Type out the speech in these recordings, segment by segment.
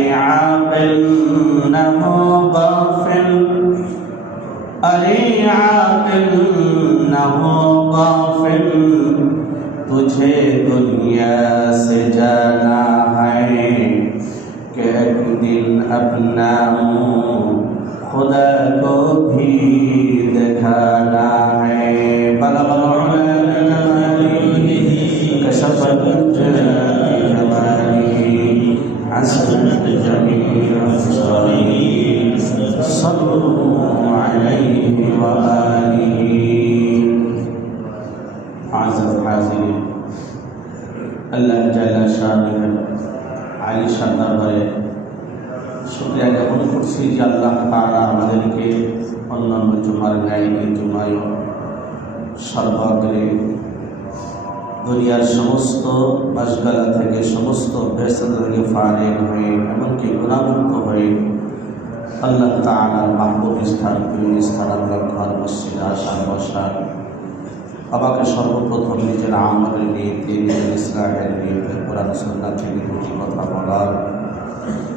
अरे आकिल न हो गाफिल, अरे आकिल न हो गाफिल, तुझे दुनिया से जाना है कि एक दिन अपना मुँह खुदा को भी दिखाना है। बलगल कशफत जमाली हसनत जमील अफसारी सल्लल्लाहु अलैहि व आलिहि। आज़िज़ हाज़िरीन, अल्लाह जल्ल शानुहु आली शान दरबाরে শুকরিয়া জ্ঞাপন করছি যে আল্লাহ তাআলা আমাদেরকে অন্যান্য জুমার ন্যায় এই জুমায়ও সর্বাগ্রে দুনিয়ার সমস্ত মাশগালা থেকে, সমস্ত ব্যস্ততা থেকে ফারিগ হয়ে, এমনকি গুনাহমুক্ত হয়ে আল্লাহ তাআলার মাহবুব স্থান, প্রিয় স্থান আল্লাহর ঘর মসজিদে আসা বসা, আমাকে সর্বপ্রথম নিজের আমলের নিয়তে, নিজের ইসলাহের নিয়তে কোরআন সুন্নাহ থেকে দুটি কথা বলার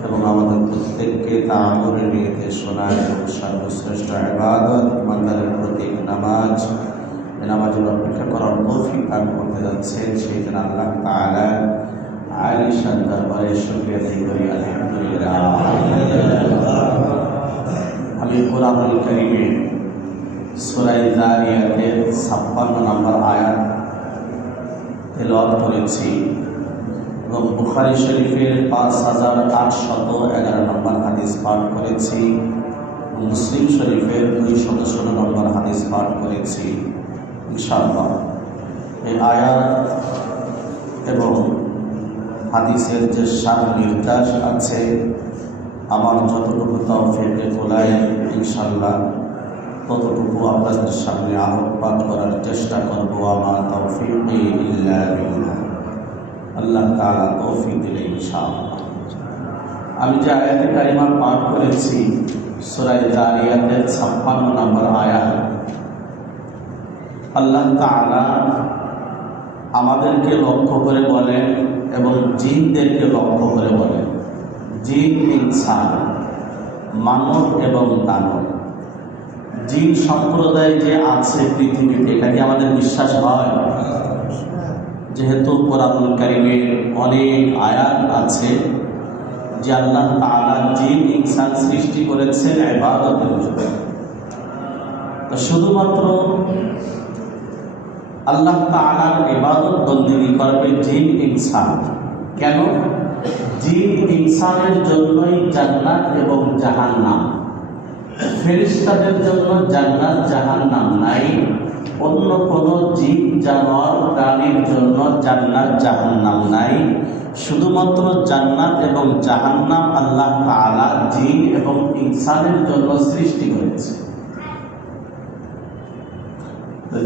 এবং আমাদের প্রত্যেককে তা আমলের নিয়তে শোনার এবং সর্বশ্রেষ্ঠ ইবাদত ইমানদারের প্রতীক নামাজ, নামাজের অপেক্ষা করার তৌফিক দান করতে যাচ্ছেন, সেই জন্য আল্লাহ তাআলা আলী শান দরবারে শুকরিয়া আদায় করি। আলহামদুলিল্লাহ। আমি কোরআনুল কারীমে সূরা যারিয়াতের 56 নম্বর আয়াত তেলাওয়াত করেছি এবং বুখারী শরীফের 5811 নম্বর হাদিস পাঠ করেছি, মুসলিম শরীফের 216 নম্বর হাদিস পাঠ করেছি। ইনশাআল্লাহ এই আয়াত এবং হাদিসের যে সার নির্দেশ আছে, আমার যতটুকু তৌফিকে কোলায় ইনশাআল্লাহ ততটুকু আপনাদের সামনে আহ্বান করার চেষ্টা করব। আমার তৌফিক ইল্লা বিল্লাহ, আল্লাহ তাআলা তৌফিক দিলে ইনশাআল্লাহ। আমি যে আয়াতে কারিমা পাঠ করেছি সূরা যারিয়াতের 56 নম্বর আয়াত, আল্লাহ তাআলা আমাদেরকে লক্ষ্য করে বলেন এবং জিনদেরকে লক্ষ্য করে বলেন, জিন ইনসান, মানব এবং দানব, জিন সম্প্রদায় যে আছে পৃথিবীতে, এটা কি আমাদের বিশ্বাস হয়? যেহেতু কোরআনুল কারীমে অনেক আয়াত আছে যে আল্লাহ তাআলা জিন ইনসান সৃষ্টি করেছেন ইবাদতের জন্য, তো শুধুমাত্র আল্লাহ তাআলার ইবাদত বন্দেগী করবে জিন ইনসান। কেন? জিন ইনসানের জন্যই জান্নাত এবং জাহান্নাম, ফেরেশতাদের জন্য জান্নাত জাহান্নাম নাই, অন্য কোনো জীব জানোয়ার প্রাণীর জন্য জান্নাত জাহান্নাম নাই। শুধুমাত্র জান্নাত এবং জাহান্নাম আল্লাহ তাআলা জিন এবং ইনসানের জন্য সৃষ্টি করেছে।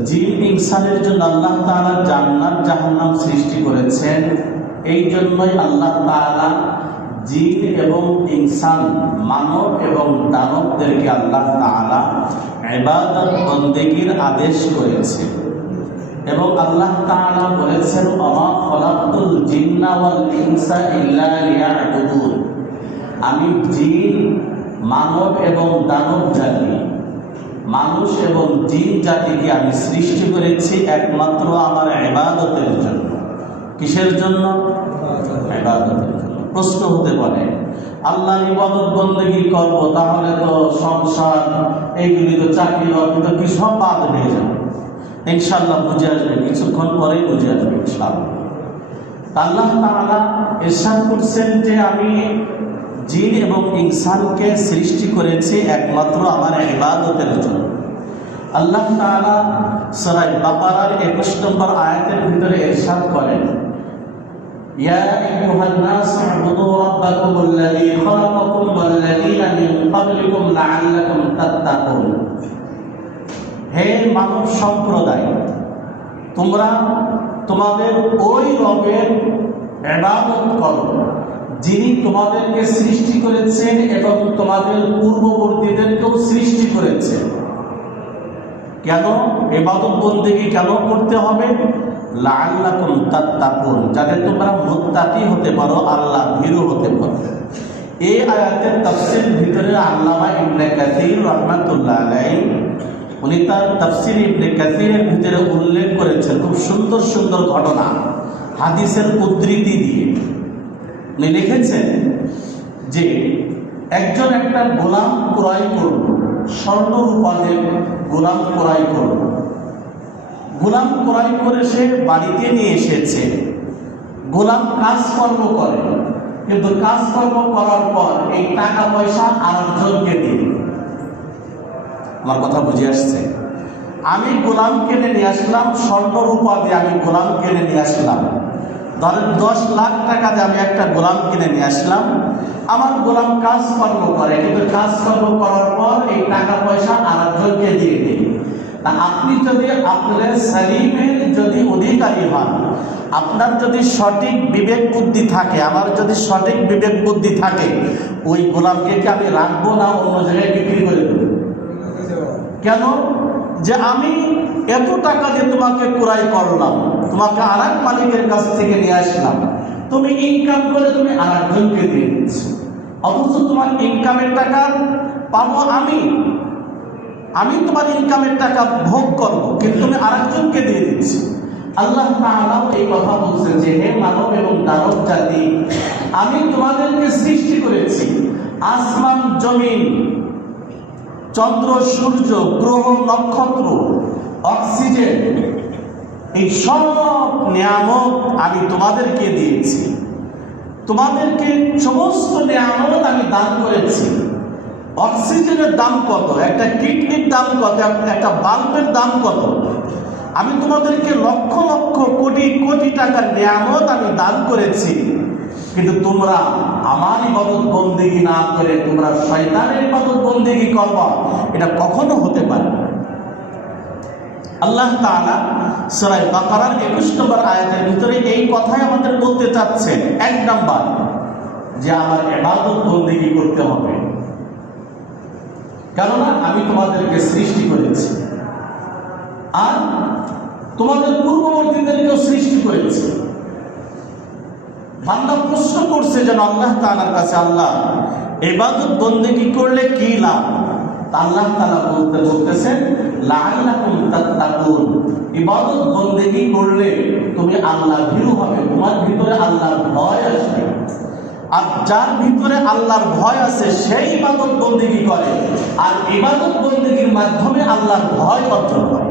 জিন ইনসানের জন্য আল্লাহ তাআলা জান্নাত জাহান্নাম সৃষ্টি করেছেন। এই জন্যই আল্লাহ তাআলা জিন এবং ইনসান, মানব এবং দানবদেরকে আল্লাহ তাআলা ইবাদত বন্দেগীর আদেশ করেছে এবং আল্লাহ তাআলা বলেছেন, ওমা খলাকতুল জিন্না ওয়াল ইনসা ইল্লা লিয়াবুদুন, আমি জিন, মানব এবং দানব জাতি, মানুষ এবং জিন জাতিকে আমি সৃষ্টি করেছি একমাত্র আমার ইবাদতের জন্য। কিসের জন্য? ইবাদতের জন্য। প্রশ্ন হতে পারে, আল্লাহর ইবাদত বন্দেগী করব, তাহলে তো সংসার, এইগুলি তো চাকরি বাকরি তো কি সব বাদ হয়ে যাবে। ইনশাআল্লাহ বুঝে আসবে, কিছুক্ষণ পরেই বুঝে আসবে ইনশাআল্লাহ। আল্লাহ তাআলা ইরশাদ করছেন যে আমি জিন এবং ইনসানকে সৃষ্টি করেছি একমাত্র আমার ইবাদতের জন্য। আল্লাহ তাআলা সূরা বাকারার 21 নম্বর আয়াতের ভিতরে ইরশাদ করেন, ইয়া আইয়ুহান নাস উবুদু রাব্বাকুমুল্লাযী খালাকাকুম ওয়াল্লাযীনা মিন ক্বাবলিকুম লাআল্লাকুম তাত্তাকুন। হে মানব সম্প্রদায়, তোমরা তোমাদের ওই রবের ইবাদত করো যিনি তোমাদেরকে সৃষ্টি করেছেন এবং তোমাদের পূর্ববর্তীদেরকেও সৃষ্টি করেছেন। কেন ইবাদত বন্দেগী কেন করতে হবে? লাআল্লাকুম তাত্তাকুন, যাতে তোমরা মুত্তাকি হতে পারো, আল্লাহ ভীরু হতে পারো। এই আয়াতের তাফসীর ভিতরে আল্লামা ইবনে কাসির রাহমাতুল্লাহ আলাইহি উনি তার তাফসীর ইবনে কাসিরের ভিতরে উল্লেখ করেছেন খুব সুন্দর সুন্দর ঘটনা হাদিসের উদ্ধৃতি দিয়ে। উনি লিখেছেন যে একজন একটা গোলাম ক্রয় করল, স্বর্ণ রূপা দিয়ে গোলাম ক্রয় করল। গোলাম ক্রয় করে সে বাড়িতে নিয়ে এসেছে। গোলাম কাজকর্ম করে, কিন্তু কাজকর্ম করার পর এই টাকা পয়সা আরেকজনকে দিল। আমার কথা বুঝে আসছে? আমি গোলাম কিনে নিয়ে আসলাম, স্বর্ণ রূপা দিয়ে আমি গোলাম কিনে নিয়ে আসলাম। ধরেন 10 লাখ টাকা দিয়ে আমি একটা গোলাম কিনে নিয়ে আসলাম। আমার গোলাম কাজকর্ম করে, কিন্তু কাজকর্ম করার পর এই টাকা পয়সা আরেকজনকে দিয়ে দিই। তা আপনি যদি আপনার সালিমের যদি অধিকারী হন, আপনার যদি সঠিক বিবেক বুদ্ধি থাকে, আমার যদি সঠিক বিবেক বুদ্ধি থাকে, ওই গোলামকে কি আমি রাখবো না অন্য জায়গায় বিক্রি করে দেবো? কেন? যে আমি এত টাকা দিয়ে তোমাকে ক্রয় করলাম, তোমাকে আরেক মালিকের কাছ থেকে নিয়ে আসলাম, তুমি ইনকাম করে তুমি আরেকজনকে দিয়ে দিচ্ছ, অথচ তোমার ইনকামের টাকা পাবো আমি তোমার ইনকামের টাকা ভোগ করব, কিন্তু তুমি আরেকজনকে দিয়ে দিচ্ছ। আল্লাহ তাআলা এই কথা বলছেন যে হে মানব এবং দানব জাতি, আমি তোমাদেরকে সৃষ্টি করেছি, আসমান জমিন, চন্দ্র সূর্য গ্রহ নক্ষত্র অক্সিজেন, এই সব নিয়ামত আমি তোমাদেরকে দিয়েছি। তোমাদেরকে সমস্ত নিয়ামত আমি দান করেছি। অক্সিজেনের দাম কত, একটা কিডনির দাম কত, একটা বাল্বের দাম কত, আমি তোমাদেরকে লক্ষ লক্ষ কোটি কোটি টাকার নিয়ামত আমি দান করেছি, কিন্তু তোমরা আমার ইবাদত বন্দেগী না করে তোমরা শয়তানের ইবাদত বন্দেগী করবা, এটা কখনো হতে পারে না। আল্লাহ তাআলা সূরা বাকারার 21 নম্বর আয়াতের ভিতরে এই কথাই আমাদের বলতে চাচ্ছেন। 1 নাম্বার, যে আমার ইবাদত বন্দেগী করতে হবে, কেননা আমি তোমাদেরকে সৃষ্টি করেছি আর তোমাদের পূর্ববর্তীদেরকেও সৃষ্টি করেছি। বান্দা প্রশ্ন করছে যেন আল্লাহ তাআলার কাছে, আল্লাহ ইবাদত বন্দেগী করলে কি লাভ? আল্লাহ তাআলা বলতেছেন লাআল্লাকুম তাত্তাকুন, ইবাদত বন্দেগী করলে তুমি আল্লাহ ভীরু হবে, তোমার ভিতরে আল্লাহর ভয় আসবে। আর যার ভিতরে আল্লাহর ভয় আছে সেই ইবাদত বন্দেগী করে, আর ইবাদত বন্দেগীর মাধ্যমে আল্লাহর ভয় অর্জন করে।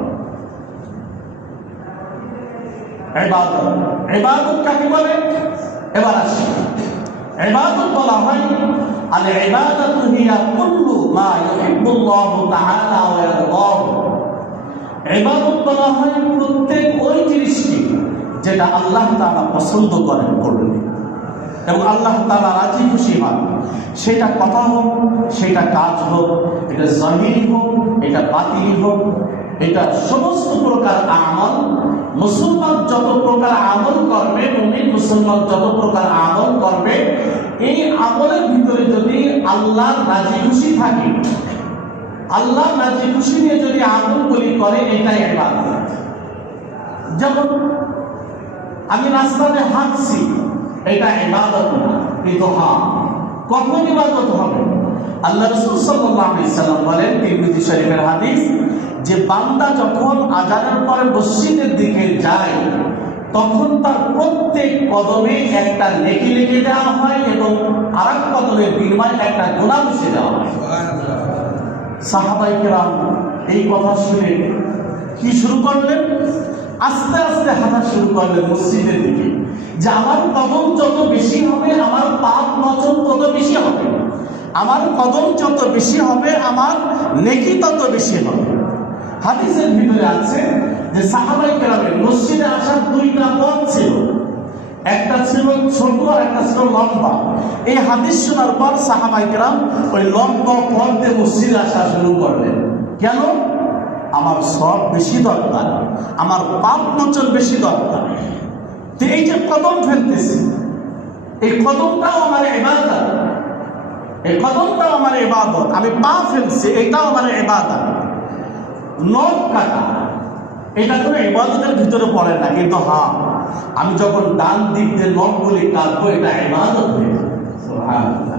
ইবাদত কাকে বলে? এবার আসি, ইবাদত বলা হয় আল ইবাদাতু হিয়া কুল্লু মা ইউহিব্বুল্লাহু তাআলা ওয়া ইয়ারদাহু। ইবাদত বলা হয় প্রত্যেক ওই জিনিসটি যেটা আল্লাহ তাআলা পছন্দ করেন করলে এবং আল্লাহ তাআলা রাজি খুশি হন, সেটা কথা হোক, সেটা কাজ হোক, এটা জাহিরি হোক, এটা বাতিল হোক, এটা সমস্ত প্রকার আমল মুসলমান যত প্রকার আমল করবে, মুমিন মুসলমান যত প্রকার আমল করবে, এই আমলের ভিতরে যদি আল্লাহর রাজি খুশি থাকে, আল্লাহ রাজি খুশি নিয়ে যদি আমলগুলি করে, এটাই ইবাদত। যেমন আমি রাস্তাতে হাঁটছি, এটা ইবাদত না, কিন্তু হ্যাঁ কখন ইবাদত হবে? আল্লাহ রাসূল সাল্লাল্লাহু আলাইহি সাল্লাম বলেন, তিরমিজি শরীফের হাদিস, যে বান্দা যখন আযানের পরে মসজিদের দিকে যায়, তখন তার প্রত্যেক কদমে একটা নেকি লিখে দেওয়া হয় এবং আরেক কদমের বিনিময়ে একটা গুনাহ মুছে দেওয়া হয়। সাহাবায়ে কেরাম এই কথা শুনে কি শুরু করলেন? আস্তে আস্তে হাঁটা শুরু করলেন মসজিদের দিকে, যে আমার কদম যত বেশি হবে আমার পাপ মোচন তত বেশি হবে, আমার কদম যত বেশি হবে আমার নেকি তত বেশি হবে। হাদিসের ভিতরে আছে যে সাহাবায়ে কেরামের মসজিদে আসার 2টা পথ ছিল, একটা ছিল ছোট আর একটা ছিল লম্বা। এই হাদিস শোনার পর সাহাবায়ে কেরাম ওই লম্বা পথ দিয়ে মসজিদে আসা শুরু করলেন। কেন? আমার সব বেশি দরকার, আমার পাপ মোচন বেশি দরকার। তো এই যে কদম ফেলতেছি, এই কদমটাও আমার ইবাদত, এই কদমটাও আমার ইবাদত। আমি পা ফেলছি, এটাও আমার ইবাদত। নখ কাটা এটা কোনো ইবাদতের ভিতরে পড়ে না, কিন্তু হ্যাঁ আমি যখন ডান দিক দিয়ে নখগুলি কাটবো, এটা ইবাদত হয়ে যায়। সুবহানাল্লাহ।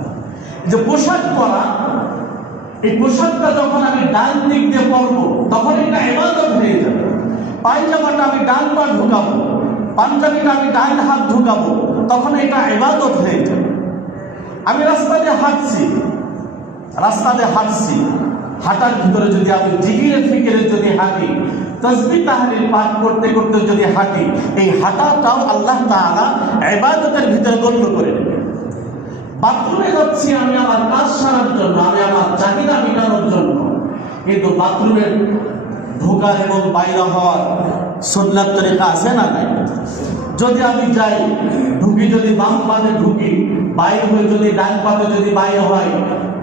যে পোশাক পরা, এই পোশাকটা যখন আমি ডান দিক দিয়ে পরবো তখন এটা ইবাদত হয়ে যাবে। পায়জামাটা আমি ডান পা ঢুকাবো, পাঞ্জাবিটা আমি ডান হাত ঢুকাবো, তখন এটা ইবাদত হয়ে যাবে। আমি রাস্তা দিয়ে হাঁটছি, হাঁটার ভিতরে যদি আমি জিকিরে ফিকিরে যদি হাঁটি, তাসবিহ তাহলিল পাঠ করতে করতে যদি হাঁটি, এই হাঁটাটাও আল্লাহ তাআলা ইবাদতের ভিতরে গণ্য করে নেবে। বাথরুমে যাচ্ছি আমি আমার কাজ সারার জন্য, আমি আমার চাহিদা মেটানোর জন্য, কিন্তু বাথরুমের ঢোকার এবং বাইরে হওয়ার সুন্নাত তরিকা আছে না নাই? যদি আমি যাই, ঢুকি যদি বাম পাতে ঢুকি, বাইরে হয়ে যদি ডান পাতে যদি বাইরে হয়,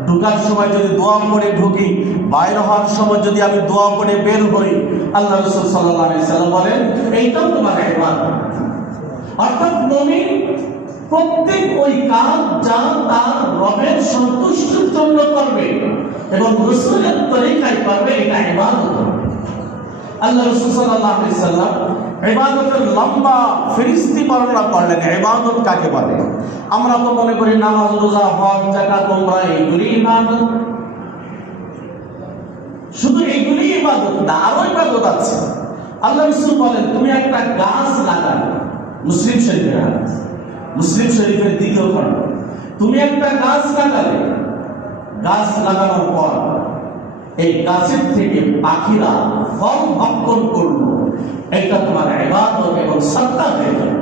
ঢুকার সময় যদি দোয়া করে ঢুকি, বাইরে হওয়ার সময় যদি আমি দোয়া করে বের হই, আল্লাহ রাসূল সাল্লাল্লাহু আলাইহি সাল্লাম বলেন এইটাও তোমার ইবাদত। অর্থাৎ মুমিন প্রত্যেক ওই কাজ যা তার রবের সন্তুষ্টির জন্য করবে এবং রাসূলের তরিকায় করবে, এটা ইবাদত। আল্লাহ রাসূল সাল্লাল্লাহু আলাইহি সাল্লাম ইবাদতের লম্বা ফিরিস্তি বর্ণনা করলেন ইবাদত কাকে বলে। আমরা তো মনে করি নামাজ, রোজা, হজ, যাকাত, উমরা এইগুলি ইবাদত। শুধু এইগুলি ইবাদত না, আরো ইবাদত আছে। আল্লাহ রাসূল বলেন তুমি একটা গাছ লাগালে, মুসলিম শরীফের হাদিস, মুসলিম শরীফের দ্বিতীয় খণ্ড, তুমি একটা গাছ লাগালে, গাছ লাগানোর পর এই গাছের থেকে পাখিরা ফল ভক্ষণ করলো, এটা তোমার ইবাদত এবং সাদকা হয়ে যাবে।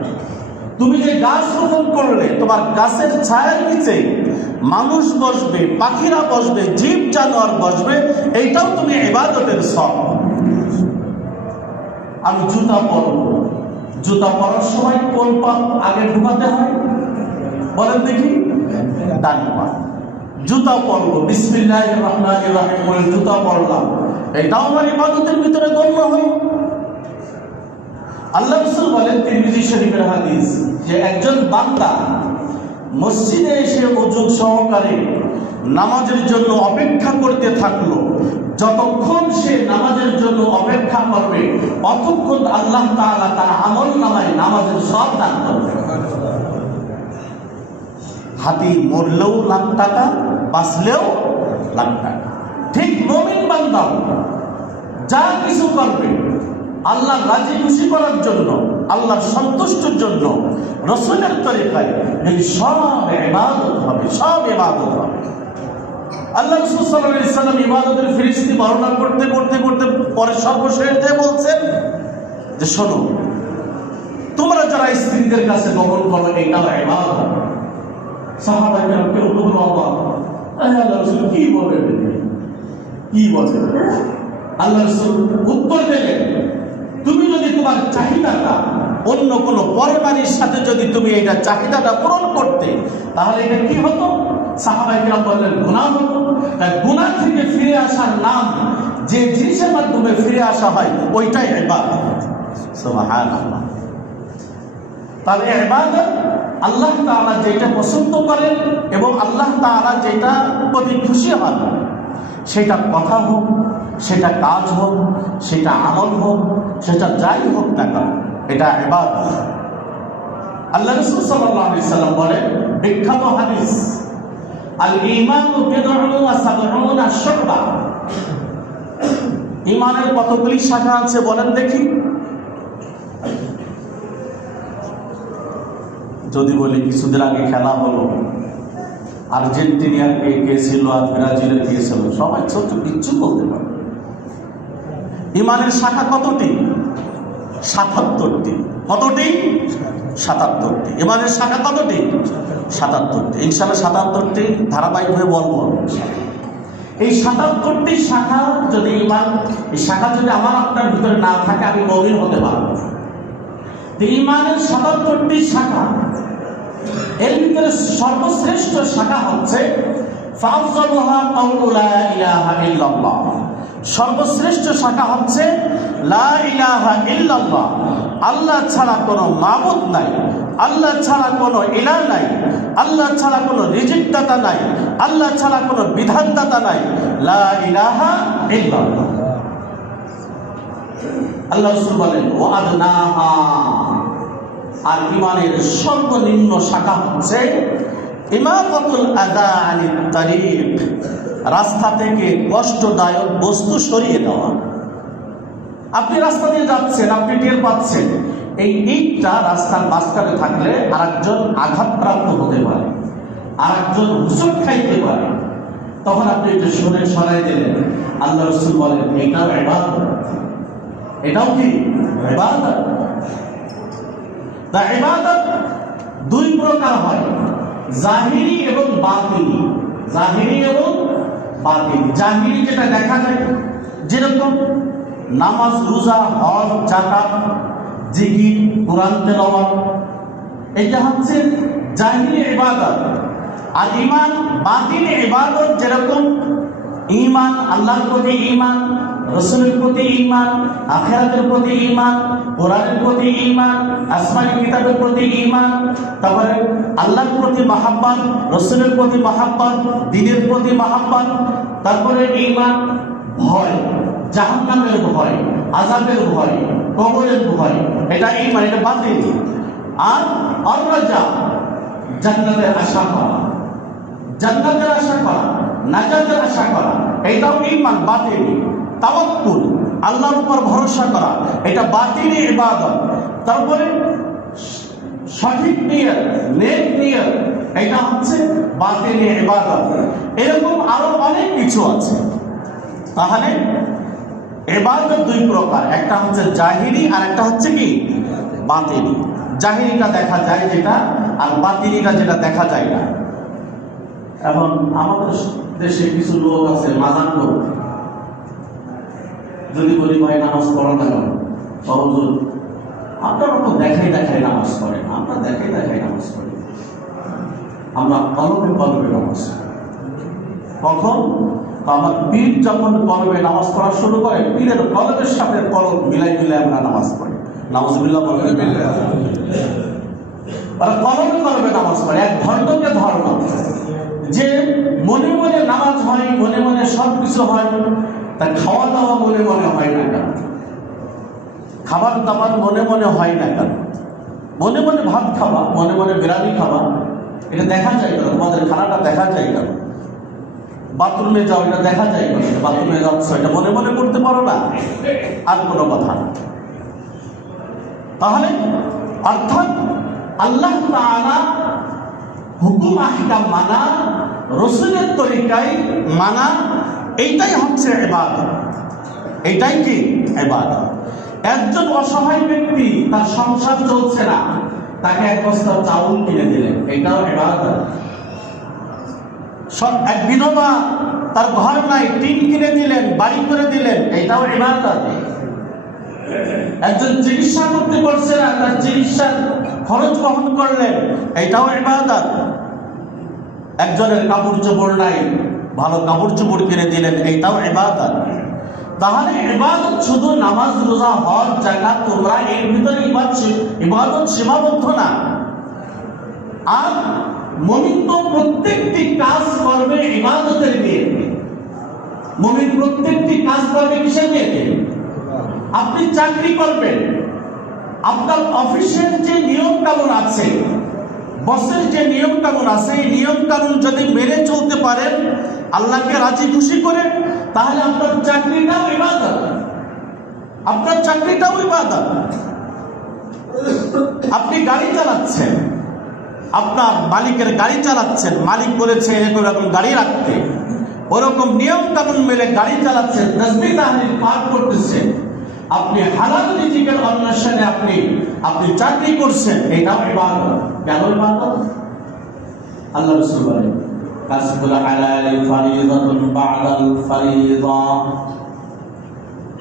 তুমি যে গাছ রোপণ করলে, তোমার গাছের ছায়ার নিচে মানুষ বসবে, পাখিরা বসবে, জীব জানোয়ার বসবে, এইটাও তুমি ইবাদতের সব। আমি জুতা পরবো, জুতা পরার সময় কোন পা আগে ঢুকাতে হয় বলেন দেখি? ডান পা। জুতা পরবো, বিসমিল্লাহির রহমানির রহিম বলে জুতা পরলাম, এটাও আমার ইবাদতের ভিতরে গণ্য হয়। আল্লাহ রাসূল বলেন তিরমিজি শরীফের হাদিস, যে একজন বান্দা মসজিদে এসে ওযু সহকারে নামাজের জন্য অপেক্ষা করতে থাকলো, যতক্ষণ সে নামাজের জন্য অপেক্ষা করবে ততক্ষণ আল্লাহ তাআলা তার আমলনামায় নামাজের সব দান করবে। হাতি মরলেও লাখ টাকা, বাঁচলেও লাখ টাকা। ঠিক মুমিন বান্দা যা কিছু করবে আল্লাহ রাজি খুশি করার জন্য, আল্লাহর সন্তুষ্টির জন্য, রাসূলের তরিকায়, এই সব ইবাদত হবে, সব ইবাদত হবে। আল্লাহ রাসূল সাল্লাল্লাহু আলাইহি সাল্লাম ইবাদতের ফিরিস্তি বর্ণনা করতে করতে করতে পরে সর্বশেষে বলছেন যে শোনো, তোমরা যারা স্ত্রীদের কাছে গোপন করো, এটাও ইবাদত। সাহাবায়ে কেরাম কেউ বলল, আল্লাহ রাসূল কি বলেন, কি বলেন? আল্লাহ রাসূল উত্তর দিলেন, তুমি যদি তোমার চাহিদাটা অন্য কোনো পরিবারের সাথে যদি তুমি এটা চাহিদাটা পূরণ করতে, তাহলে এটা কি হতো? সাহাবায়ে কেরাম বললেন গুনাহ হতো। তাই গুনাহ থেকে ফিরে আসার নাম, যে জিনিসের মাধ্যমে ফিরে আসা হয়, ওইটাই ইবাদত। সুবহানাল্লাহ। তাহলে ইবাদত আল্লাহ তাআলা যেটা পছন্দ করেন এবং আল্লাহ তাআলা যেটা প্রতি খুশি হন, সেটা কথা হোক, সেটা কাজ হোক, সেটা আমল হোক, সেটা যাই হোক না কেন, এটা ইবাদত। আল্লাহ রাসূল সাল্লাল্লাহু আলাইহি সাল্লাম বলেন, বিখ্যাত হাদিস, আল ঈমানু বিদ'উন ওয়া সাব'উনা শু'বা। ঈমানের কতগুলি শাখা আছে বলেন দেখি? যদি বলি কিছুদিন আগে খেলা হলো, আর্জেন্টিনার কে ছিল আর ব্রাজিলের কে ছিল, সবাই ছোট কিচ্ছু বলতে পারে। ঈমানের শাখা কতটি? ৭৭টি। কতটি? ৭৭টি। ঈমানের শাখা কতটি? ৭৭টি। ইনশাআল্লাহ ৭৭টি ধারাবাহিকভাবে বলবো। এই ৭৭টি শাখা যদি ঈমান, এই শাখা যদি আমার আপনার ভিতরে না থাকে, আমি মুমিন হতে পারবো না। ঈমানের ৭৭টি শাখা, এর ভিতরে সর্বশ্রেষ্ঠ শাখা হচ্ছে ফাযলুহা কাউলু লা ইলাহা ইল্লাল্লাহ। সর্বশ্রেষ্ঠ শাখা হচ্ছে লা ইলাহা ইল্লাল্লাহ, আল্লাহ ছাড়া কোনো মাবুদ নাই, আল্লাহ ছাড়া কোনো ইলাহ নাই, আল্লাহ ছাড়া কোনো রিজিকদাতা নাই, আল্লাহ ছাড়া কোনো বিধানদাতা নাই, লা ইলাহা ইল্লাল্লাহ। আল্লাহ রাসূল বলেন ওয়া আদনাহা, আর ঈমানের সর্বনিম্ন শাখা হচ্ছে ইমাতাতুল আযা আনিত তারিক, রাস্তা থেকে কষ্টদায়ক বস্তু সরিয়ে দেওয়া। আপনি রাস্তা দিয়ে যাচ্ছেন, আপনি টের পাচ্ছেন এই ইটটা রাস্তার মাঝখানে থাকলে আরেকজন আঘাতপ্রাপ্ত হতে পারে, আরেকজন হুঁচট খাইতে পারে, তখন আপনি এটা সরাই দিলেন। আল্লাহ রাসূল বলেন এটাও ইবাদত। এটাও কি ইবাদত? তা ইবাদত দুই প্রকার হয়, জাহিরি এবং বাতিনি। জাহিরি এবং বাতিনি। জাহিরি যেটা দেখা যায়, যেরকম নামাজ, রোজা, হজ, যাকাত, জিকির, কোরআন তেলাওয়াত, এটা হচ্ছে জাহিরি ইবাদত। আর ঈমান বাতিনি ইবাদত, যেরকম ঈমান, আল্লাহর প্রতি ঈমান, রাসূলের প্রতি ঈমান, আখিরাতের প্রতি ঈমান, কোরআনের প্রতি ঈমান, আসমানী কিতাবের প্রতি ঈমান, তারপরে আল্লাহর প্রতি মহব্বত, রাসূলের প্রতি মহব্বত, দ্বীনের প্রতি মহব্বত, তারপরে ঈমান, ভয়, জাহান্নামের ভয়, আযাবের ভয়, কবরের ভয়, এটা ঈমান, এটা বাতিনি। আর আর-রাজা, জান্নাতের আশা করা, জান্নাতের আশা করা, নাজাতের আশা করা, এটাও ঈমান, বাতিনি। তাওয়াক্কুল, আল্লাহর উপর ভরসা করা, এটা বাতিনি ইবাদত। তারপরে সঠিক নিয়ত, নেক নিয়ত, এটা হচ্ছে বাতিনি ইবাদত। এরকম আরো অনেক কিছু আছে। তাহলে ইবাদত দুই প্রকার, একটা হচ্ছে জাহিরি আর একটা হচ্ছে কি বাতিনি। জাহিরিটা দেখা যায় যেটা, আর বাতিনিটা যেটা দেখা যায় না। এখন আমাদের দেশে কিছু লোক আছে মাজান লোক, যদি বলি ভাই নামাজ পড়ো না কেন, হুজুর আপনারা তো দেখাই দেখাই নামাজ পড়েন, আমরা দেখাই দেখাই নামাজ পড়ি, আমরা কলবে কলবে নামাজ পড়ি। কখন? আমার পীর যখন কলবে নামাজ পড়া শুরু করে, পীরের কলবের সাথে কলব মিলাই মিলাই আমরা নামাজ পড়ি। নাউযুবিল্লাহ বলেন। ওরা কলবে কলবে নামাজ পড়ে, এক ভণ্ডকে ধর্ম, যে মনে মনে নামাজ হয়, মনে মনে সব কিছু হয়, তা খাওয়া দাওয়া মনে মনে হয় না কেন? খাবার দাবার মনে মনে হয় না কেন? মনে মনে ভাত খাওয়া, মনে মনে বিরিয়ানি খাওয়া, এটা দেখা যায় কেন? তোমাদের খানাটা দেখা যায় কেন? বাথরুমে যাও, এটা দেখা যায় কেন? বাথরুমে যাচ্ছ, এটা মনে মনে করতে পারো না? আর কোনো কথা না। তাহলে অর্থাৎ আল্লাহ তাআলা হুকুম আহকাম মানা, রাসূলের তরিকায় মানা, এইটাই হচ্ছে ইবাদত। এইটাই কি ইবাদত। একজন অসহায় ব্যক্তি, তার সংসার চলছে না, তাকে এক বস্তা চাউল কিনে দিলেন, এটাও ইবাদত। এক বিধবা, তার ঘর নাই, টিন কিনে দিলেন, বাড়ি করে দিলেন, এটাও ইবাদত। একজন চিকিৎসা করতে পারছে না, তার চিকিৎসার খরচ বহন করলেন, এটাও ইবাদত। একজনের কাপড় চোপড় নাই, ভালো কাপড় চোপড় কিনে দিলেন, এইটাও ইবাদত। তাহলে ইবাদত শুধু নামাজ, রোজা, হজ, যাকাত, উমরা, এর ভিতরে ইবাদত সীমাবদ্ধ না। আর মুমিন তো প্রত্যেকটি কাজ করবে ইবাদতের নিয়ে। মুমিন প্রত্যেকটি কাজ করবে কিসের নিয়ে? আপনি চাকরি করবেন, আপনার অফিসের যে নিয়ম কানুন আছে, বসের যে নিয়ম কানুন আছে, এই নিয়ম কানুন যদি মেনে চলতে পারেন, আল্লাহকে রাজি খুশি করেন, তাহলে আপনার চাকরিটাও ইবাদত। আপনার চাকরিটাও ইবাদত। আপনি গাড়ি চালাচ্ছেন, আপনার মালিকের গাড়ি চালাচ্ছেন, মালিক বলেছে এরকম এরকম গাড়ি রাখতে, ওরকম নিয়ম কানুন মেনে গাড়ি চালাচ্ছেন, তাসবিহ তাহলিল পাঠ করতেছেন, আপনি হালাল রিজিকের অন্বেষণে আপনি চাকরি করছেন, এটাও ইবাদত। কেন ইবাদত? আল্লাহ রাসূল বলেন কাসবুল হালাল ফরিদাতুন বা'দাল ফরিদা,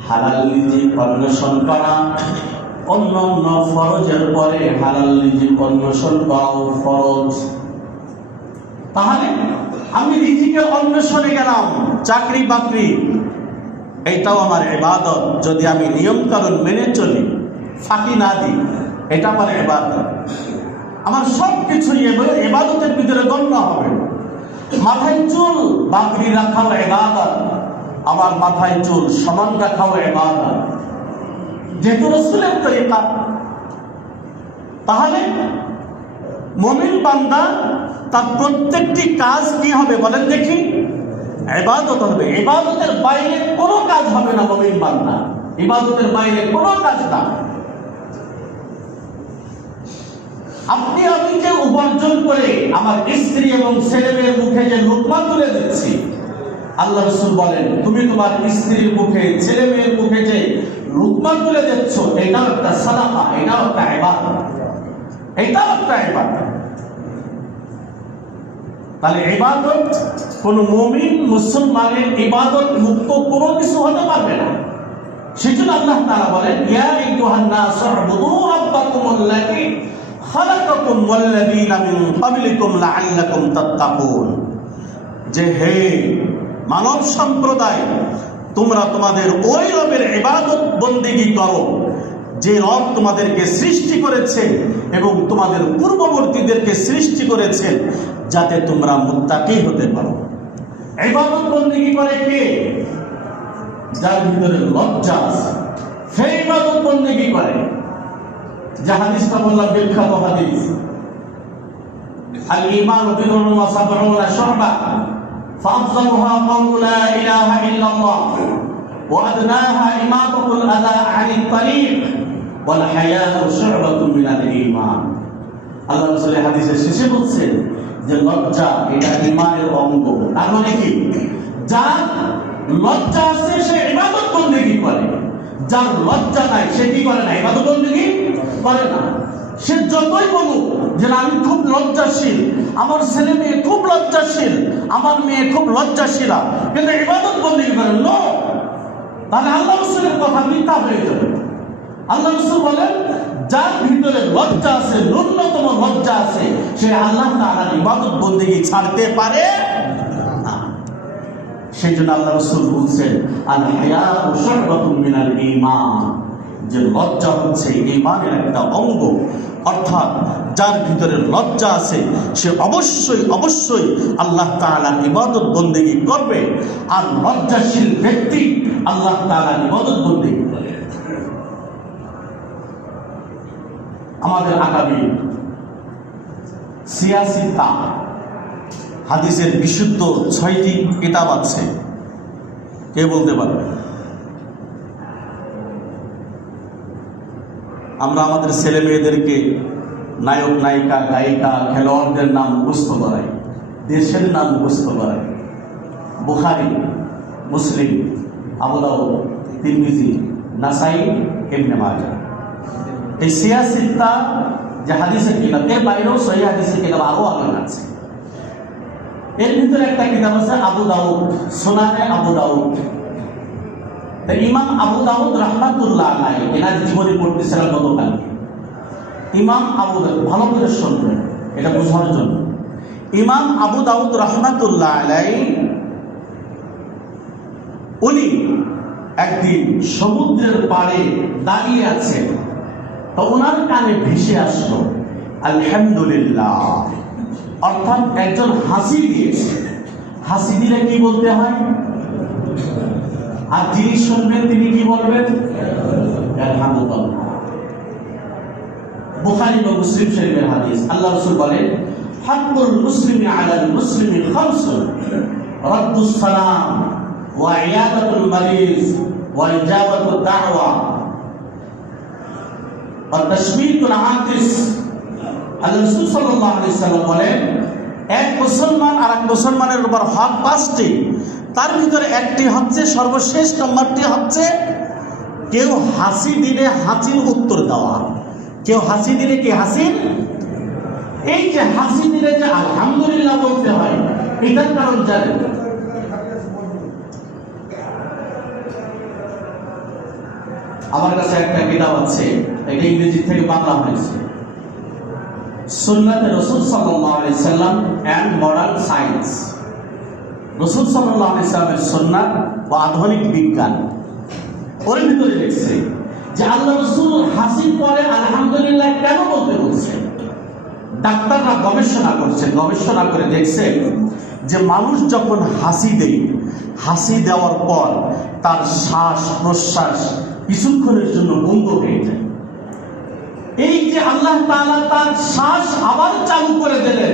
হালাল রিজিক অন্বেষণ করা অন্যান্য ফরজের পরে হালাল রিজিক অন্বেষণ করাও ফরজ। তাহলে আমি রিজিকের অন্বেষণে গেলাম, চাকরি বাকরি, এটাও আমার ইবাদত। যদি আমি নিয়ম কানুন মেনে চলি, ফাঁকি না দিই, এটা আমার ইবাদত। আমার সব কিছু ইবাদতের ভিতরে গণ্য হবে। মাথায় চুল বাকরি রাখাও ইবাদত, আমার মাথায় চুল সমান রাখাও ইবাদত, যেহেতু রাসূলের তরিকা। তাহলে মুমিন বান্দা তার প্রত্যেকটি কাজ কি হবে বলেন দেখি? ইবাদত হবে। ইবাদতের বাইরে কোনো কাজ হবে না মুমিন বান্দা, ইবাদতের বাইরে কোনো কাজ না। আপনি আমি যে উপার্জন করে আমার স্ত্রী এবং ছেলে মেয়ের মুখে যে লুকমা তুলে দিচ্ছি, আল্লাহ রাসূল বলেন তুমি তোমার স্ত্রীর মুখে ছেলে মেয়ের মুখে যে লুকমা তুলে দিচ্ছ, এটাও একটা সাদাকা, এটাও একটা ইবাদত, এটাও একটা ইবাদত। তাহলে ইবাদত কোন মুমিন মুসলমানের ইবাদত মুক্ত কোনো কিছু হতে পারবে না। সেজন্য আল্লাহ তাআলা বলেন ইয়া আইয়ুহান নাস উবুদু রাব্বাকুমুল্লাযী খালাকাকুম ওয়াল্লাযীনা মিন ক্বাবলিকুম লাআল্লাকুম তাত্তাকুন, যে হে মানব সম্প্রদায় তোমরা তোমাদের ওই রবের ইবাদত বন্দেগী করো যে রব তোমাদেরকে সৃষ্টি করেছেন এবং তোমাদের পূর্ববর্তীদেরকে সৃষ্টি করেছেন যাতে তোমরা মুত্তাকি হতে পারো। ইবাদত বন্দেগী করে কে? যার ভিতরে লজ্জা আছে, সে ইবাদত বন্দেগী করে। যে হাদিসটা বললাম বিখ্যাত হাদিস, আল ঈমান বিদুন ওয়া সাবউনা শু'বা ফাআফযালুহা কাওলু লা ইলাহা ইল্লাল্লাহ ওয়া আদনাহা ইমাতাতুল আযা আনিত তারিক ওয়াল হায়াউ শু'বাতুন মিনাল ঈমান। আল্লাহ রাসূল হাদিসের শেষে বলছেন যে লজ্জা এটা ঈমানের অঙ্গ। তার মানে কি? যার লজ্জা আছে সে ইবাদত বন্দেগী করে, যার লজ্জা নাই সে কি করে না? ইবাদত বন্দেগী করে না। সে যতই বলুক যে আমি খুব লজ্জাশীল, আমার ছেলে মেয়ে খুব লজ্জাশীল, আমার মেয়ে খুব লজ্জাশীলা, কিন্তু ইবাদত বন্দেগী করে না, তাহলে আল্লাহ রাসূলের কথা মিথ্যা হয়ে যাবে। আল্লাহ রাসূল বলেন যার ভিতরে লজ্জা আছে, ন্যূনতম লজ্জা আছে, সে আল্লাহ তাআলার ইবাদত বন্দেগী ছাড়তে পারে না। সেই জন্য আল্লাহ রাসূল বলছেন আল হায়াউ শু'বাতুন মিনাল ঈমান, যে লজ্জা হচ্ছে ঈমানের একটা অঙ্গ। অর্থাৎ যার ভিতরে লজ্জা আছে সে অবশ্যই অবশ্যই আল্লাহ তাআলার ইবাদত বন্দেগী করবে, আর লজ্জাশীল ব্যক্তি আল্লাহ তাআলার ইবাদত বন্দেগী করে। আমাদের আগামী সিয়াসিতা হাদিসের বিশুদ্ধ 6টি কিতাব আছে, কে বলতে পারবে? আমরা আমাদের ছেলে মেয়েদেরকে নায়ক নায়িকা গায়িকা খেলোয়াড়দের নাম মুখস্থ করাই, দেশের নাম মুখস্থ করাই। বুখারী, মুসলিম, আবু দাউদ, তিরমিজি, নাসাই, ইবনে মাজাহ, এই সিয়াসিতা যে হাদিসের কিতাব, এর বাইরেও সহিহ হাদিসের কিতাব আরো অনেক আছে। এর ভিতরে একটা কিতাব আছে আবু দাউদ, সুনানে আবু দাউদ। ইমাম আবু দাউদ রাহমাতুল্লাহ আলাইহি এনার জীবনী পড়তেছিলাম গতকালকে। ইমাম আবু দাউদ, ভালো করে শুনবেন এটা বোঝার জন্য। ইমাম আবু দাউদ রাহমাতুল্লাহ আলাইহি উনি একদিন সমুদ্রের পাড়ে দাঁড়িয়ে আছেন, তো ওনার কানে ভেসে আসলো আলহামদুলিল্লাহ, অর্থাৎ একজন হাসি দিয়েছে। হাসি দিলে কি বলতে হয়? আর যিনি শুনবেন তিনি কি বলবেন? আলহামদুলিল্লাহ। বুখারী ও মুসলিম শরীফের হাদিস, আল্লাহ রাসূল বলেন হাক্কুল মুসলিমি আলাল মুসলিমি খামসুন রাদ্দুস সালাম ওয়া ইয়াদাতুল মারিজ ওয়া ইজাবাতুদ দাওয়া ওয়া তাশমিতুল আতিস। আল্লাহ রাসূল সাল্লাল্লাহু আলাইহি সাল্লাম বলেন এক মুসলমান আর এক মুসলমানের উপর হক 5টি, তার ভিতরে একটি হচ্ছে, সর্বশেষ নম্বরটি হচ্ছে কেউ হাসি দিলে হাসির উত্তর দেওয়া। কেউ হাসি দিলে কি হাসির, এই যে হাসি দিলে যে আলহামদুলিল্লাহ বলতে হয়, এটার কারণ জানেন? আমার কাছে একটা কিতাব আছে, এটা ইংরেজি থেকে বাংলা হয়েছে, সুন্নাতে রাসূল সাল্লাল্লাহু আলাইহি সাল্লাম এন্ড মডার্ন সায়েন্স। রাসূল সাল্লাল্লাহু আলাইহি সাল্লামের সুন্নাত ও আধুনিক বিজ্ঞান। ওর ভিতরে লিখছে যে আল্লাহ রাসূল হাসির পরে আলহামদুলিল্লাহ কেন বলতে বলছেন। ডাক্তাররা গবেষণা করছেন, গবেষণা করে দেখছেন যে মানুষ যখন হাসি দেয়, হাসি দেওয়ার পর তার শ্বাস প্রশ্বাস কিছুক্ষণের জন্য বন্ধ হয়ে যায়। এই যে আল্লাহ তাআলা তার শ্বাস আবার চালু করে দিলেন,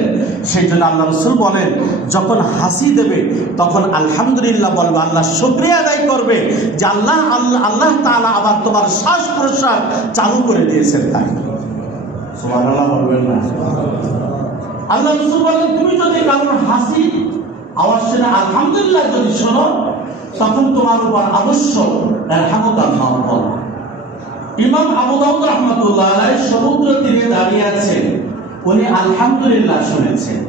সেই জন্য আল্লাহ রাসূল বলেন যখন হাসি দেবে তখন আলহামদুলিল্লাহ বলবে, আল্লাহ শুকরিয়া আদায় করবে যে আল্লাহ তাআলা আবার তোমার শ্বাস প্রশ্বাস চালু করে দিয়েছেন। তাই সুবহানাল্লাহ বলবেন না? আল্লাহ রাসূল বলেন তুমি যদি কারোর হাসি আওয়াজ শুনে আলহামদুলিল্লাহ যদি শোনো, তখন তোমার উপর আবশ্যক ইরহামুকাল্লাহ বলো। ইমাম আবু দাউদ রাহমাতুল্লাহ আলাইহি সমুদ্র তীরে দাঁড়িয়ে আছেন, উনি আলহামদুলিল্লাহ শুনেছেন।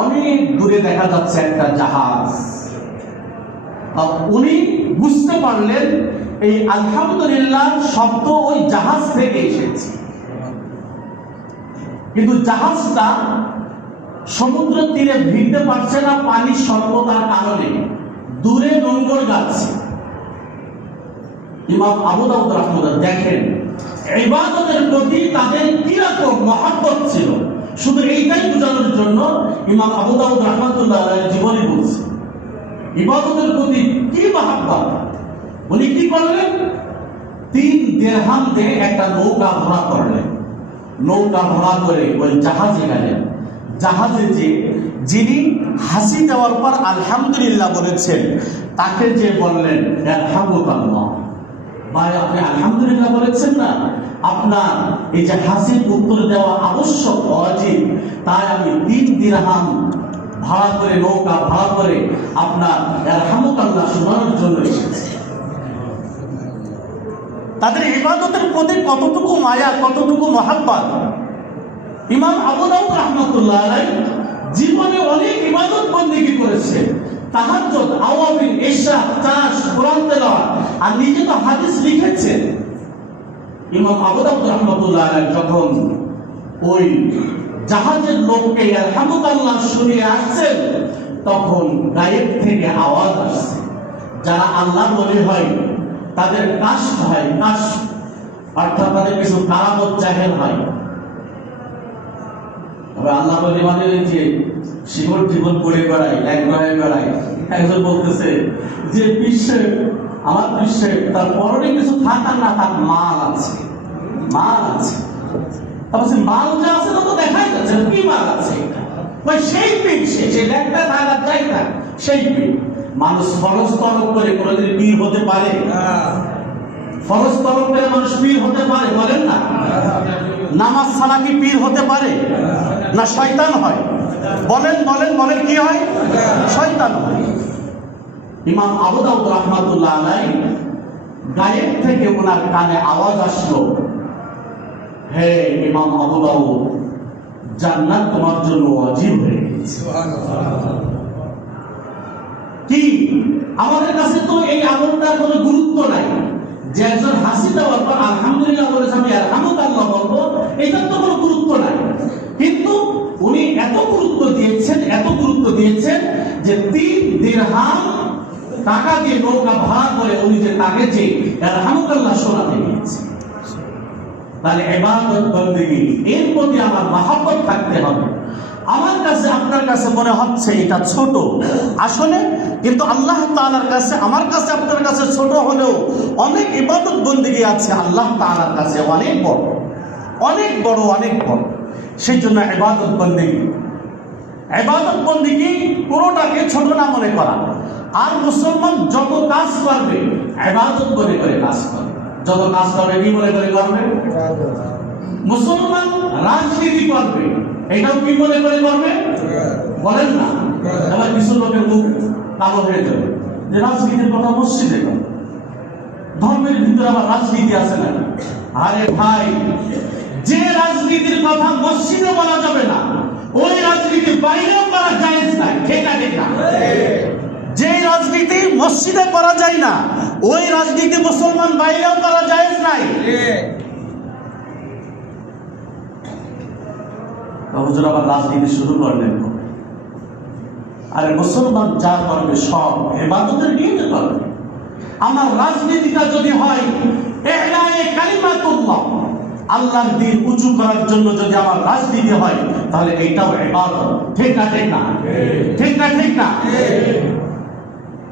অনেক দূরে দেখা যাচ্ছে একটা জাহাজ, উনি বুঝতে পারলেন এই আলহামদুলিল্লাহ শব্দ ওই জাহাজ থেকে এসেছে, কিন্তু জাহাজটা সমুদ্র তীরে ভিড়তে পারছে না পানির স্বল্পতার কারণে, দূরে নোঙর গাচ্ছে। ইমাম আবু দাউদ রাহমাতুল্লাহ দেখেন ইবাদতের প্রতি তাদের কিরকম মহব্বত ছিল, শুধু এইটাই বোঝানোর জন্য ইমাম আবু দাউদ রাহমাতুল্লাহ আলাইহির জীবনী বলছে ইবাদতের প্রতি কি মহব্বত। উনি কি করলেন? 3 দিরহাম দিয়ে একটা নৌকা ভাড়া করলেন, নৌকা ভাড়া করে ওই জাহাজে গেলেন। জাহাজে যে যিনি হাসি দেওয়ার পর আলহামদুলিল্লাহ বলেছেন, তাকে যে বললেন ইরহামুকাল্লাহ, ভাই আপনি আলহামদুলিল্লাহ বলেছেন না, আপনার এই যে হাসির উত্তর দেওয়া আবশ্যক ওয়াজিব, তাই আমি 3 দিরহাম ভাড়া করে নৌকা ভাড়া করে আপনার ইরহামুকাল্লাহ শোনানোর জন্য এসেছি। তাদের ইবাদতের প্রতি কতটুকু মায়া, কতটুকু মহব্বত। ইমাম আবু দাউদ রাহমাতুল্লাহ আলাইহি জীবনে অনেক ইবাদত বন্দেগী করেছে, তাহাজ্জুদ, আওয়াবিন, ইশা, তাশ, কোরআন তেলাওয়াত, আর নিজে তো হাদিস লিখেছেন। ইমাম আবু দাউদ রাহমাতুল্লাহ আলাইহি যখন ওই জাহাজের লোককে ইরহামুকাল্লাহ শুনিয়ে আসছেন, তখন গায়েব থেকে আওয়াজ আসছে। যারা আল্লাহ বলে হয় তাদের কাশফ হয়, কাশফ অর্থাৎ তাদের কিছু কারামত জাহের হয়। তবে আল্লাহ বলে মানে যে শিকড় জীবন করে বেড়াই, ল্যাংড়ায় বেড়াই। একজন বলতেছে যে বিশ্বে, আমার বিশ্বে তার পরনে কিছু থাক আর না থাক, মাল আছে, মাল আছে। তারপর মাল যা আছে তা তো দেখাই যাচ্ছে, কি মাল আছে? ওই সেই পীর, সেই ল্যাংড়া থাকার চাই না, সেই পীর। মানুষ ফরজ তলব করে কোনোদিন পীর হতে পারে? ফরজ তলব করে মানুষ পীর হতে পারে? বলেন না। নামাজ ছাড়া কি পীর হতে পারে? না শয়তান হয়? বলেন বলেন বলেন, কি হয়? শয়তান হয়। ইমাম আবু দাউদ রাহমাতুল্লাহ আলাইহি গায়েব থেকে ওনার কানে আওয়াজ আসলো, হে ইমাম আবু দাউদ, জান্নাত তোমার জন্য ওয়াজিব হয়ে গেছে। কি আমাদের কাছে তো এই আমলটার কোনো গুরুত্ব নাই, যে একজন হাসি দেওয়ার পর আলহামদুলিল্লাহ বলেছে আমি ইরহামুকাল্লাহ বলবো, এটার তো কোনো গুরুত্ব নাই। কিন্তু উনি এত গুরুত্ব দিয়েছেন, এত গুরুত্ব দিয়েছেন যে 3 দিরহাম টাকা দিয়ে নৌকা ভাড়া করে উনি যে তাকে যে ইরহামুকাল্লাহ শোনাতে গিয়েছে। তাহলে ইবাদত বন্দেগী এর প্রতি আমার মহব্বত থাকতে হবে। আমার কাছে আপনার কাছে মনে হচ্ছে এটা ছোট, আসলে কিন্তু আল্লাহ তাআলার কাছে, আমার কাছে, আপনার কাছে ছোট হলেও অনেক ইবাদত বন্দেগী আছে আল্লাহ তাআলার কাছে অনেক বড়, অনেক বড়, অনেক বড়। সেই জন্য ইবাদত বন্দেগী পুরোটাকে ছোট না মনে করা। আর মুসলমান যত কাজ করবে ইবাদত মনে করে কাজ করবে, যত কাজ করবে কি মনে করে করবে? মুসলমান রাজনীতি করবে, এটাও কি মনে করে করবে? বলেন না। এবার কিছু লোকের মুখ কালো হয়ে যাবে যে রাজনীতির কথা মসজিদে করে, ধর্মের ভিতরে আবার রাজনীতি আছে না। আরে ভাই, যে রাজনীতির কথা মসজিদে বলা যাবে না, ওই রাজনীতির বাইরেও করা জায়েজ নাই। ঠিক আছে না? যে রাজনীতি মসজিদে করা যায় না, ওই রাজনীতি মুসলমান বাইরেও করা জায়েজ নাই। হুজুর আবার রাজনীতি শুরু করলেন। আরে মুসলমান যা করবে সব ইবাদতের নিয়তে করবে। আমার রাজনীতিটা যদি হয় ইলায়ে কালিমাতুল্লাহ, আল্লাহর দ্বীন উঁচু করার জন্য যদি আমার রাজনীতি হয়, তাহলে এইটাও ইবাদত। ঠিক না? ঠিক না? ঠিক না? ঠিক না?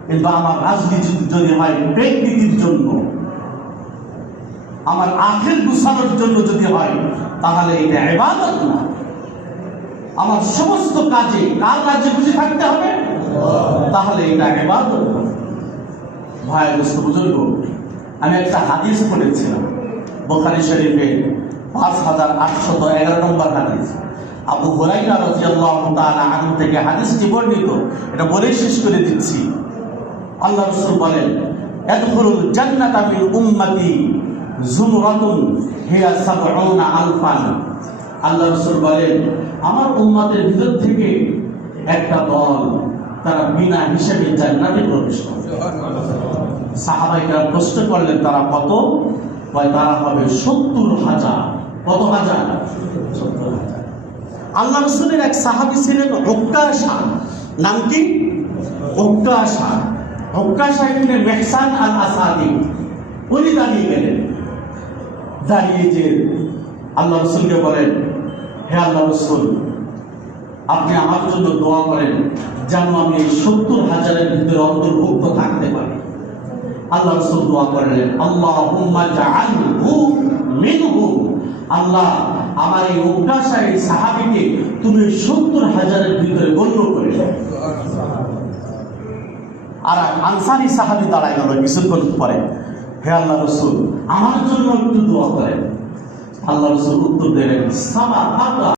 কিন্তু আমার রাজনীতি যদি হয় ব্যক্তির জন্য, আমার আখের গুছানোর জন্য যদি হয় তাহলে এটা ইবাদত না। আমার সমস্ত কাজে কার কাজে খুশি থাকতে হবে, তাহলে এটা ইবাদত না। ভাই দোস্ত বুজুর্গ, আমি একটা হাদিস পড়েছিলাম বুখারী শরীফে 5811 নম্বর হাদিস। আবু হুরায়রা রাদিয়াল্লাহু তাআলা আনহু থেকে হাদিসটি বর্ণিত। এটা বলে শেষ করে দিচ্ছি। আল্লাহ রাসূল বলেন, ইয়াদখুলুল জান্নাতা মিন উম্মতি যুমরাতুন হিয়া ৭০,০০০। আল্লাহ রাসূল বলেন, আমার উম্মতের ভিতর থেকে একটা দল তারা বিনা হিসাবে জান্নাতে প্রবেশ করবে। সাহাবায়ে প্রশ্ন করলেন, তারা কত? তারা হবে ৭০,০০০। কত হাজার? ৭০,০০০। আল্লাহ রাসূলের এক সাহাবী ছিলেন উক্কাশা। নাম কি? উক্কাশা। উক্কাশা ইবনে মেহসান আল আসাদি। উনি দাঁড়িয়ে গেলেন। দাঁড়িয়ে যে আল্লাহ রাসূলকে বলেন, হে আল্লাহ রাসূল, আপনি আমার জন্য দোয়া করেন যেন আমি এই ৭০,০০০-এর ভিতরে অন্তর্ভুক্ত থাকতে পারি। আল্লাহ রাসূল দোয়া করলেন, আল্লাহুম্মা জাআলহু মিনহুম। আল্লাহ, আমার এই উক্কাশা এই সাহাবীকে তুমি ৭০,০০০-এর ভিতরে গণ্য করে নাও। আর আনসারী সাহাবী দাঁড়ায় গেল কিছুক্ষণ পরে, হে আল্লাহ রাসূল, আমার জন্য একটু দোয়া করেন। আল্লাহ রাসূল উত্তর দিলেন, সামা